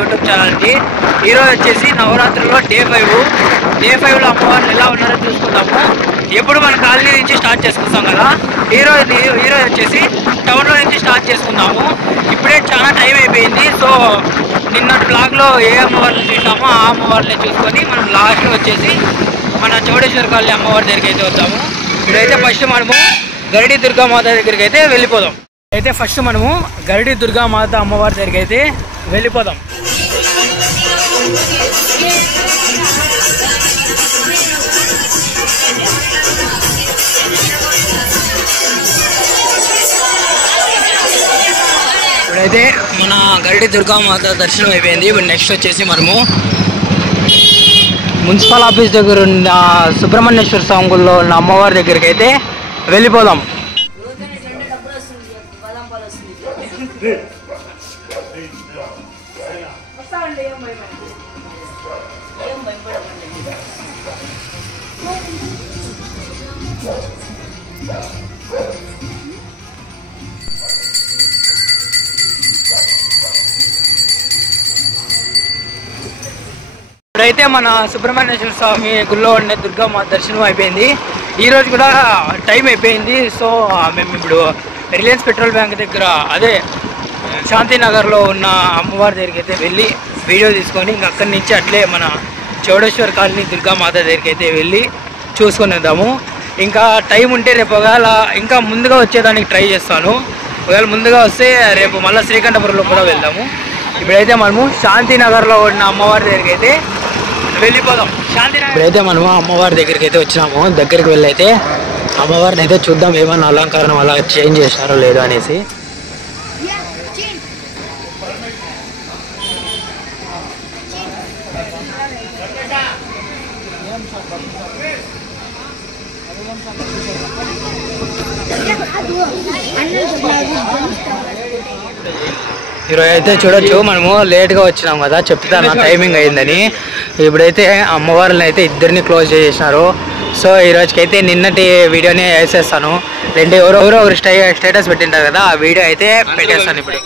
YouTube ఛానల్కి. ఈరోజు వచ్చేసి నవరాత్రుల్లో డే 5లో అమ్మవారిని ఎలా ఉన్నారో చూసుకుందాము. ఎప్పుడు మన కాలనీ నుంచి స్టార్ట్ చేసుకుంటాం కదా, ఈరోజు వచ్చేసి టౌన్లో నుంచి స్టార్ట్ చేసుకుందాము. ఇప్పుడే చాలా టైం అయిపోయింది. సో నిన్న బ్లాగ్లో ఏ అమ్మవారిని చూసామో ఆ అమ్మవారిని చూసుకొని మనం లాస్ట్లో వచ్చేసి మన చౌడేశ్వర కాలనీ అమ్మవారి దగ్గరికి అయితే వద్దాము. ఇప్పుడైతే ఫస్ట్ మనము గరిడి దుర్గామాత దగ్గరికి అయితే వెళ్ళిపోదాం. అయితే ఫస్ట్ మనము గరిడి దుర్గామాత అమ్మవారి దగ్గరికి అయితే వెళ్ళిపోదాం. ఇప్పుడైతే మన గరిడి దుర్గామాత దర్శనం అయిపోయింది. ఇప్పుడు నెక్స్ట్ వచ్చేసి మనము మున్సిపల్ ఆఫీస్ దగ్గర ఉన్న సుబ్రహ్మణ్యేశ్వర స్వామి గుడిలో ఉన్న అమ్మవారి దగ్గరికి అయితే వెళ్ళిపోదాం. ఇప్పుడైతే మన సుబ్రహ్మణ్యేశ్వర స్వామి గుడిలో ఉండే దుర్గామాత దర్శనం అయిపోయింది. ఈరోజు కూడా టైం అయిపోయింది. సో మేము ఇప్పుడు రిలయన్స్ పెట్రోల్ బ్యాంక్ దగ్గర అదే శాంతినగర్లో ఉన్న అమ్మవారి దగ్గరికి అయితే వెళ్ళి వీడియో తీసుకొని ఇంకా అక్కడి నుంచి అట్లే మన చౌడేశ్వర కాలనీ దుర్గామాత దగ్గరికి అయితే వెళ్ళి చూసుకొని వద్దాము. ఇంకా టైం ఉంటే రేపు ఒకవేళ ఇంకా ముందుగా వచ్చేదానికి ట్రై చేస్తాను. ఒకవేళ ముందుగా వస్తే రేపు మళ్ళీ శ్రీకంఠపురంలో కూడా వెళ్దాము. ఇప్పుడైతే మనము శాంతినగర్లో ఉన్న అమ్మవారి దగ్గరికి అయితే వెళ్ళిపోదాం. ఇప్పుడైతే మనము అమ్మవారి దగ్గరికి అయితే వచ్చినాము. దగ్గరికి వెళ్ళి అయితే అమ్మవారిని అయితే చూద్దాం, ఏమన్నా అలంకారం అలా చేంజ్ చేశారో లేదో అనేసి. ఈరోజు అయితే చూడొచ్చు, మనము లేట్గా వచ్చినాం కదా, చెప్తాను టైమింగ్ అయిందని. ఇప్పుడైతే అమ్మవారిని అయితే ఇద్దరిని క్లోజ్ చేసేసినారు. సో ఈరోజుకైతే నిన్నటి వీడియోని వేసేస్తాను. ఎవరో ఒకరు స్టేటస్ పెట్టింటారు కదా, ఆ వీడియో అయితే పెట్టేస్తాను ఇప్పుడు.